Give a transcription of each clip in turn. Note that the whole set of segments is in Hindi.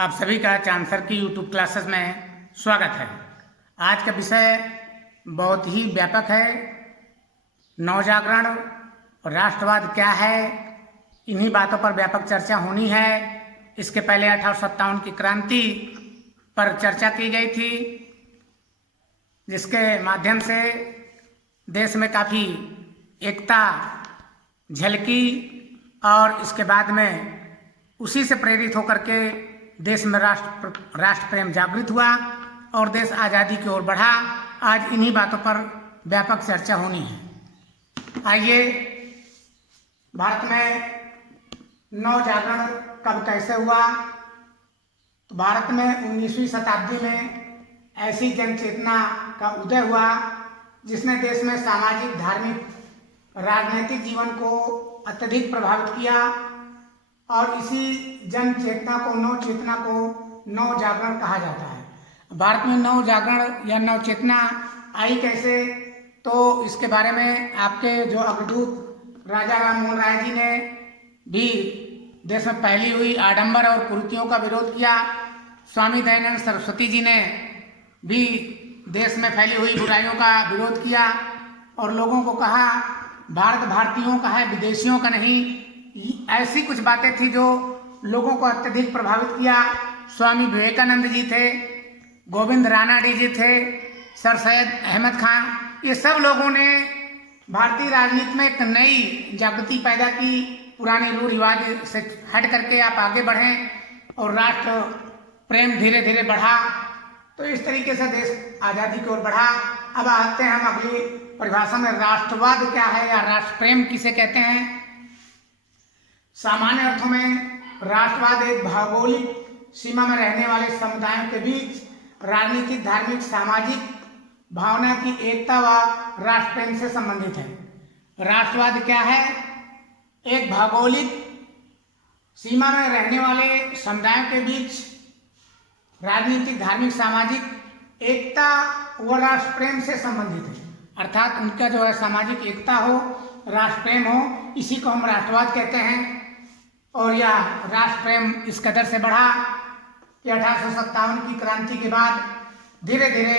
आप सभी का चांसर की यूट्यूब क्लासेस में स्वागत है। आज का विषय बहुत ही व्यापक है। नवजागरण और राष्ट्रवाद क्या है, इन्हीं बातों पर व्यापक चर्चा होनी है। इसके पहले 1857 की क्रांति पर चर्चा की गई थी, जिसके माध्यम से देश में काफ़ी एकता झलकी और इसके बाद में उसी से प्रेरित होकर के देश में राष्ट्र प्रेम जागृत हुआ और देश आज़ादी की ओर बढ़ा। आज इन्हीं बातों पर व्यापक चर्चा होनी है। आइए, भारत में नवजागरण कब कैसे हुआ? तो भारत में 19वीं शताब्दी में ऐसी जन चेतना का उदय हुआ जिसने देश में सामाजिक, धार्मिक, राजनीतिक जीवन को अत्यधिक प्रभावित किया और इसी जन चेतना को, नव चेतना को नव जागरण कहा जाता है। भारत में नव जागरण या नव चेतना आई कैसे, तो इसके बारे में आपके जो अग्रदूत राजा राम मोहन राय जी ने भी देश में फैली हुई आडंबर और कुरीतियों का विरोध किया। स्वामी दयानंद सरस्वती जी ने भी देश में फैली हुई बुराइयों का विरोध किया और लोगों को कहा भारत भारतीयों का है, विदेशियों का नहीं। ऐसी कुछ बातें थी जो लोगों को अत्यधिक प्रभावित किया। स्वामी विवेकानंद जी थे, गोविंद रानाडी जी थे, सर सैयद अहमद खान, ये सब लोगों ने भारतीय राजनीति में एक नई जागृति पैदा की। पुराने रूढ़ रिवाज से हट करके आप आगे बढ़ें और राष्ट्र प्रेम धीरे धीरे बढ़ा। तो इस तरीके से देश आज़ादी की ओर बढ़ा। अब आते हैं हम अगली परिभाषा में, राष्ट्रवाद क्या है या राष्ट्र प्रेम किसे कहते हैं। सामान्य अर्थों में राष्ट्रवाद एक भौगोलिक सीमा में रहने वाले समुदायों के बीच राजनीतिक, धार्मिक, सामाजिक भावना की एकता व राष्ट्र प्रेम से संबंधित है। राष्ट्रवाद क्या है? एक भौगोलिक सीमा में रहने वाले समुदायों के बीच राजनीतिक, धार्मिक, सामाजिक एकता व राष्ट्र प्रेम से संबंधित है। अर्थात उनका जो है सामाजिक एकता हो, राष्ट्र प्रेम हो, इसी को हम राष्ट्रवाद कहते हैं। और यह राष्ट्र प्रेम इस कदर से बढ़ा कि 1857 की क्रांति के बाद धीरे धीरे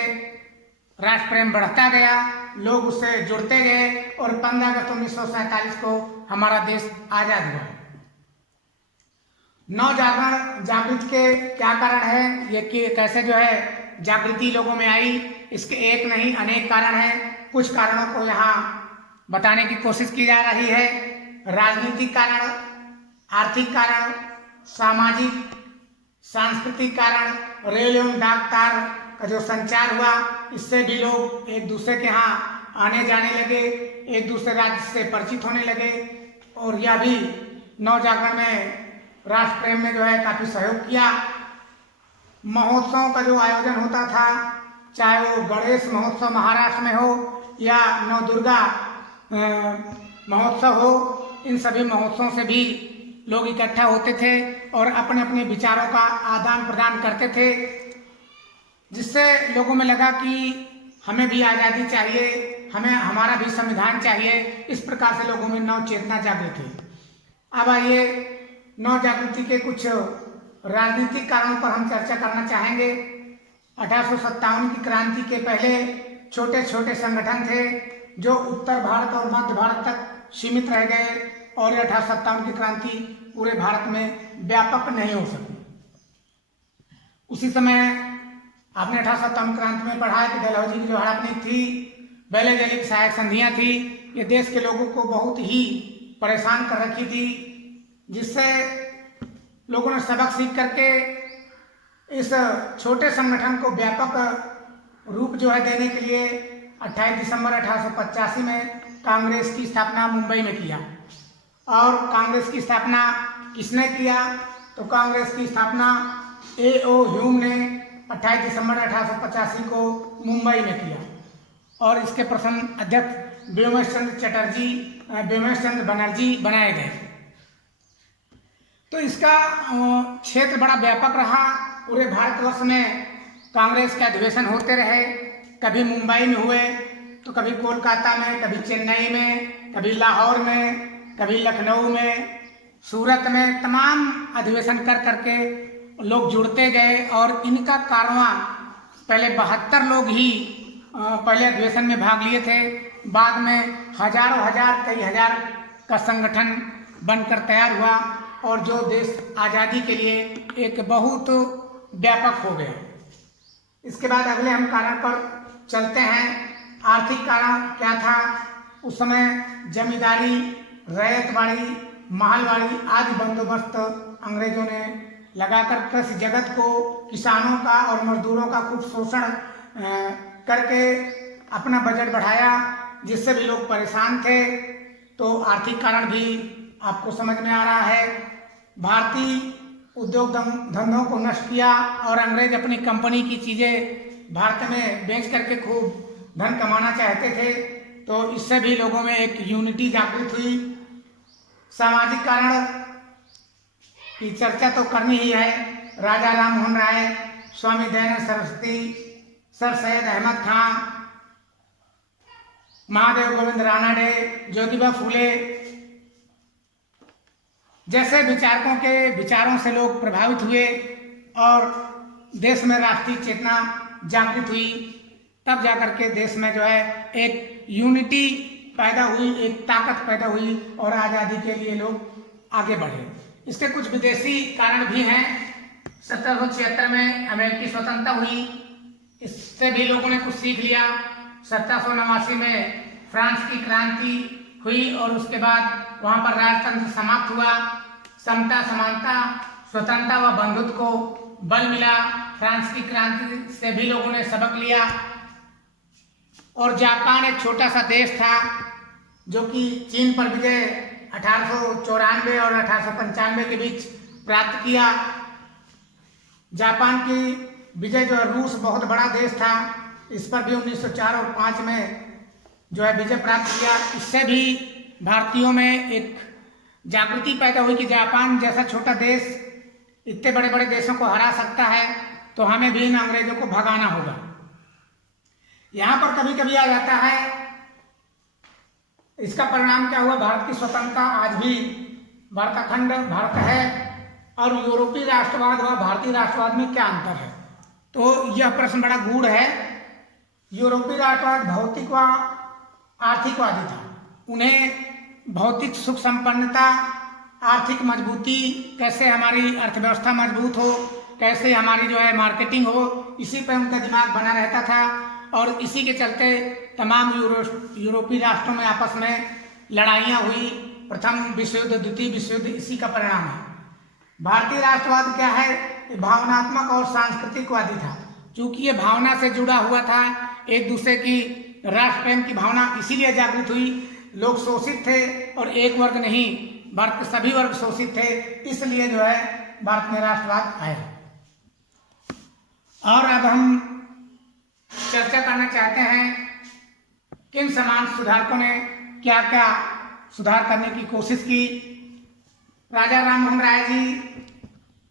राष्ट्र प्रेम बढ़ता गया, लोग उससे जुड़ते गए और 15 अगस्त 1947 को हमारा देश आजाद हुआ। नवजागरण जागृति के क्या कारण है, ये कि कैसे जो है जागृति लोगों में आई, इसके एक नहीं अनेक कारण हैं। कुछ कारणों को यहाँ बताने की कोशिश की जा रही है। राजनीतिक कारण, आर्थिक कारण, सामाजिक, सांस्कृतिक कारण, रेल एवं डाक तार का जो संचार हुआ, इससे भी लोग एक दूसरे के यहाँ आने जाने लगे, एक दूसरे राज्य से परिचित होने लगे और यह भी नवजागरण में राष्ट्र प्रेम में जो है काफी सहयोग किया। महोत्सवों का जो आयोजन होता था, चाहे वो गणेश महोत्सव महाराष्ट्र में हो या नवदुर्गा महोत्सव हो, इन सभी महोत्सवों से भी लोग इकट्ठा होते थे और अपने अपने विचारों का आदान प्रदान करते थे, जिससे लोगों में लगा कि हमें भी आज़ादी चाहिए, हमें हमारा भी संविधान चाहिए। इस प्रकार से लोगों में नव चेतना जागृत थी। अब आइए, नव जागृति के कुछ राजनीतिक कारणों पर हम चर्चा करना चाहेंगे। 1857 की क्रांति के पहले छोटे छोटे संगठन थे जो उत्तर भारत और मध्य भारत तक सीमित रह गए और 1857 की क्रांति पूरे भारत में व्यापक नहीं हो सकी। उसी समय आपने 1857 क्रांति में पढ़ा कि डलहौजी की जो हड़प नीति थी, बेले जली की सहायक संधियां थी, ये देश के लोगों को बहुत ही परेशान कर रखी थी, जिससे लोगों ने सबक सीख करके इस छोटे संगठन को व्यापक रूप जो है देने के लिए 28 दिसंबर 1885 में कांग्रेस की स्थापना मुंबई में किया। और कांग्रेस की स्थापना किसने किया? तो कांग्रेस की स्थापना A.O. ह्यूम ने 28 दिसंबर 1885 को मुंबई में किया और इसके प्रथम अध्यक्ष व्योमेश चंद्र बनर्जी बनाए गए। तो इसका क्षेत्र बड़ा व्यापक रहा। पूरे भारतवर्ष में कांग्रेस के अधिवेशन होते रहे, कभी मुंबई में हुए तो कभी कोलकाता में, कभी चेन्नई में, कभी लाहौर में, कभी लखनऊ में, सूरत में, तमाम अधिवेशन कर करके लोग जुड़ते गए और इनका कारवां पहले 72 लोग ही पहले अधिवेशन में भाग लिए थे। बाद में हजारों हजार कई हजार का संगठन बनकर तैयार हुआ और जो देश आज़ादी के लिए एक बहुत व्यापक हो गया। इसके बाद अगले हम कारण पर चलते हैं। आर्थिक कारण क्या था? उस समय जमींदारी, रैयतवाड़ी, महलवाड़ी आदि बंदोबस्त अंग्रेजों ने लगाकर कृषि जगत को, किसानों का और मजदूरों का खूब शोषण करके अपना बजट बढ़ाया, जिससे भी लोग परेशान थे। तो आर्थिक कारण भी आपको समझ में आ रहा है। भारतीय उद्योग धंधों को नष्ट किया और अंग्रेज अपनी कंपनी की चीज़ें भारत में बेच करके खूब धन कमाना चाहते थे। तो इससे भी लोगों में एक यूनिटी जागृत हुई। सामाजिक कारण की चर्चा तो करनी ही है। राजा राम मोहन राय, स्वामी दयानंद सरस्वती, सर सैयद अहमद खां, महादेव गोविंद रानडे, ज्योतिबा फूले जैसे विचारकों के विचारों से लोग प्रभावित हुए और देश में राष्ट्रीय चेतना जागृत हुई। तब जाकर के देश में जो है एक यूनिटी पैदा हुई, एक ताकत पैदा हुई और आज़ादी के लिए लोग आगे बढ़े। इसके कुछ विदेशी कारण भी हैं। 1776 में अमेरिकी स्वतंत्रता हुई, इससे भी लोगों ने कुछ सीख लिया। 1789 में फ्रांस की क्रांति हुई और उसके बाद वहाँ पर राजतंत्र समाप्त हुआ। समता, समानता, स्वतंत्रता व बंधुत्व को बल मिला। फ्रांस की क्रांति से भी लोगों ने सबक लिया। और जापान एक छोटा सा देश था जो कि चीन पर विजय 1894 और 1895 के बीच प्राप्त किया। जापान की विजय जो है, रूस बहुत बड़ा देश था, इस पर भी 1904 और 5 में जो है विजय प्राप्त किया। इससे भी भारतीयों में एक जागृति पैदा हुई कि जापान जैसा छोटा देश इतने बड़े बड़े देशों को हरा सकता है, तो हमें भी इन अंग्रेजों को भगाना होगा। यहाँ पर कभी कभी आ जाता है, इसका परिणाम क्या हुआ? भारत की स्वतंत्रता आज भी भारत अखंड भारत है और यूरोपीय राष्ट्रवाद व भारतीय राष्ट्रवाद में क्या अंतर है? तो यह प्रश्न बड़ा गूढ़ है। यूरोपीय राष्ट्रवाद भौतिक व आर्थिकवादी था। उन्हें भौतिक सुख संपन्नता, आर्थिक मजबूती, कैसे हमारी अर्थव्यवस्था मजबूत हो, कैसे हमारी जो है मार्केटिंग हो, इसी पर उनका दिमाग बना रहता था। और इसी के चलते तमाम यूरोपीय राष्ट्रों में आपस में लड़ाइयाँ हुई। प्रथम विश्व युद्ध, द्वितीय विश्व युद्ध इसी का परिणाम है। भारतीय राष्ट्रवाद क्या है? भावनात्मक और सांस्कृतिकवादी था। चूंकि ये भावना से जुड़ा हुआ था, एक दूसरे की राष्ट्र प्रेम की भावना इसीलिए जागृत हुई। लोग शोषित थे और एक वर्ग नहीं, भारत के सभी वर्ग शोषित थे, इसलिए जो है भारत में राष्ट्रवाद आया। और अब हम चर्चा करना चाहते हैं किन समाज सुधारकों ने क्या क्या सुधार करने की कोशिश की। राजा राम मोहन राय जी,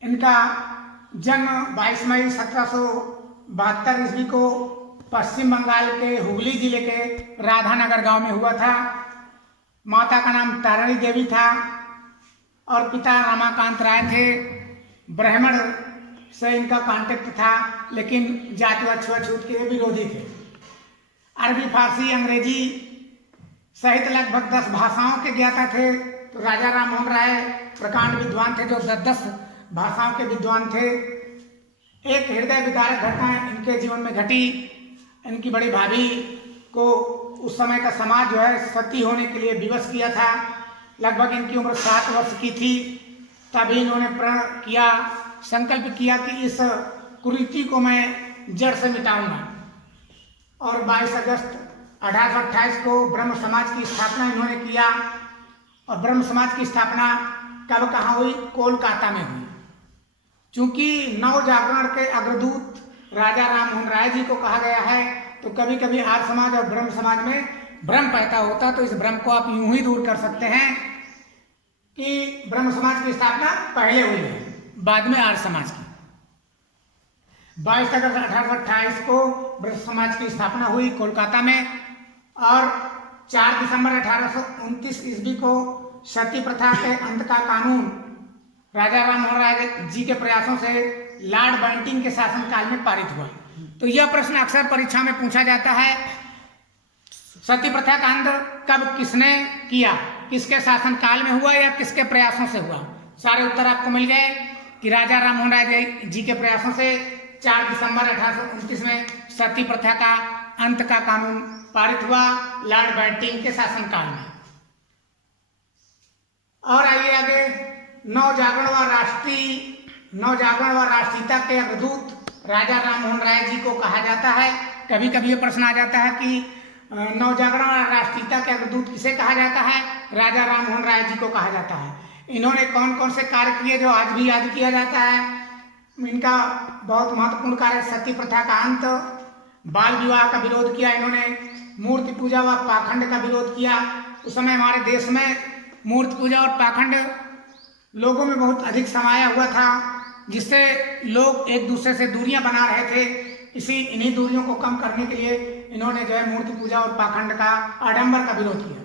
इनका जन्म 22 मई 1772 ईस्वी को पश्चिम बंगाल के हुगली जिले के राधानगर गांव में हुआ था। माता का नाम तारिणी देवी था और पिता रमाकांत राय थे। ब्राह्मण से इनका कांटेक्ट था, लेकिन जातिवाद छुआछूत के विरोधी थे। अरबी, फारसी, अंग्रेजी सहित लगभग 10 भाषाओं के ज्ञाता थे। तो राजा राम मोहन राय प्रकांड विद्वान थे जो 10 भाषाओं के विद्वान थे। एक हृदय विदारक घटना इनके जीवन में घटी। इनकी बड़ी भाभी को उस समय का समाज जो है सती होने के लिए विवश किया था। लगभग इनकी उम्र 7 वर्ष की थी। तभी इन्होंने प्रण किया, संकल्प किया कि इस कुरीति को मैं जड़ से मिटाऊंगा। और 22 अगस्त 1828 को ब्रह्म समाज की स्थापना इन्होंने किया। और ब्रह्म समाज की स्थापना कब कहाँ हुई? कोलकाता में हुई। चूंकि नव जागरण के अग्रदूत राजा राम मोहन राय जी को कहा गया है, तो कभी कभी आर्य समाज और ब्रह्म समाज में भ्रम पैदा होता। तो इस भ्रम को आप यूं ही दूर कर सकते हैं कि ब्रह्म समाज की स्थापना पहले हुई है, बाद में आर्य समाज की। 22 अगस्त 1828 को ब्रह्म समाज की स्थापना हुई कोलकाता में। और 4 दिसंबर 1829 ईस्वी को सती प्रथा के अंत का कानून राजा राम मोहन राय जी के प्रयासों से लॉर्ड बेंटिंक के शासनकाल में पारित हुआ। तो यह प्रश्न अक्सर परीक्षा में पूछा जाता है, सती प्रथा का अंत कब किसने किया, किसके शासनकाल में हुआ या किसके प्रयासों से हुआ। सारे उत्तर आपको मिल गए कि राजा राम मोहन राय जी के प्रयासों से 4 दिसंबर 1829 में सती प्रथा का अंत का कानून पारित हुआ लॉर्ड बेंटिंक के शासनकाल में। और आइए आगे, नवजागरण व राष्ट्रीयता के अग्रदूत राजा राम मोहन राय जी को कहा जाता है। कभी कभी ये प्रश्न आ जाता है कि नवजागरण और राष्ट्रीयता के अग्रदूत किसे कहा जाता है। राजा राम मोहन राय जी को कहा जाता है। इन्होंने कौन कौन से कार्य किए जो आज भी याद किया जाता है। इनका बहुत महत्वपूर्ण कार्य सती प्रथा का अंत, बाल विवाह का विरोध किया इन्होंने, मूर्ति पूजा व पाखंड का विरोध किया। उस समय हमारे देश में मूर्ति पूजा और पाखंड लोगों में बहुत अधिक समाया हुआ था, जिससे लोग एक दूसरे से दूरियां बना रहे थे। इन्हीं दूरियों को कम करने के लिए इन्होंने जो है मूर्ति पूजा और पाखंड का, आडंबर का विरोध किया।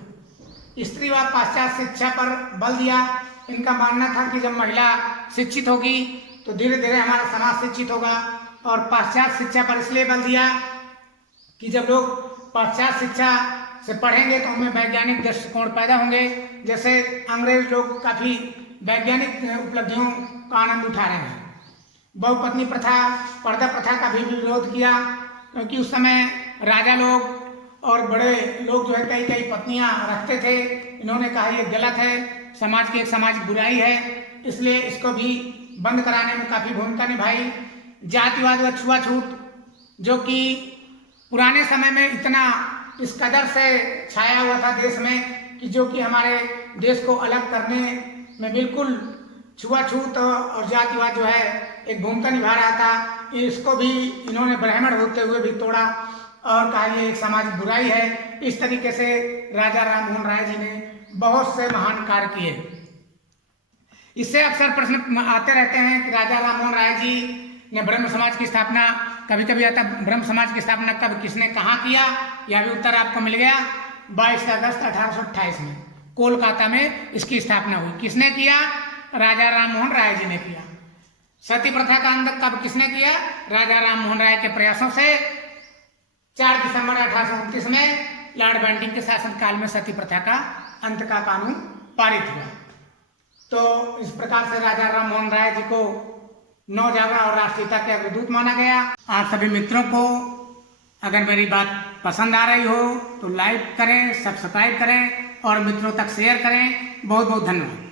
स्त्री व पाश्चात्य शिक्षा पर बल दिया। इनका मानना था कि जब महिला शिक्षित होगी तो धीरे धीरे हमारा समाज शिक्षित होगा। और पाश्चात्य शिक्षा पर इसलिए बल दिया कि जब लोग पाश्चात्य शिक्षा से पढ़ेंगे तो उनमें वैज्ञानिक दृष्टिकोण पैदा होंगे। जैसे अंग्रेज लोग काफी वैज्ञानिक उपलब्धियों का आनंद उठा रहे हैं। बहुपत्नी प्रथा, पर्दा प्रथा का भी विरोध किया, क्योंकि उस समय राजा लोग और बड़े लोग जो है कई कई पत्नियां रखते थे। इन्होंने कहा ये गलत है, समाज की एक सामाजिक बुराई है, इसलिए इसको भी बंद कराने में काफी भूमिका निभाई। जातिवाद व छुआछूत, जो कि पुराने समय में इतना इस कदर से छाया हुआ था देश में कि जो कि हमारे देश को अलग करने में बिल्कुल छुआछूत और जातिवाद जो है एक भूमिका निभा रहा था। इसको भी इन्होंने ब्राह्मण होते हुए भी तोड़ा और कहा ये एक सामाजिक बुराई है। इस तरीके से राजा राम मोहन राय जी ने बहुत से महान कार्य किए। इससे अक्सर प्रश्न आते रहते हैं कि राजा राम मोहन राय जी ने ब्रह्म समाज की स्थापना, कभी कभी आता ब्रह्म समाज की स्थापना कब किसने कहाँ किया। यह भी उत्तर आपको मिल गया। 22 अगस्त 1828 में कोलकाता में इसकी स्थापना हुई। किसने किया? राजा राम मोहन राय जी ने किया। सती प्रथा का अंत कब किसने किया? राजा राम मोहन राय के प्रयासों से 4 दिसंबर 1829 में लॉर्ड बेंटिंक के शासनकाल में सती प्रथा का अंत का कानून पारित हुआ। तो इस प्रकार से राजा राम मोहन राय जी को नवजागरण और राष्ट्रीयता के अग्रदूत माना गया। आप सभी मित्रों को अगर मेरी बात पसंद आ रही हो तो लाइक करें, सब्सक्राइब करें और मित्रों तक शेयर करें। बहुत बहुत धन्यवाद।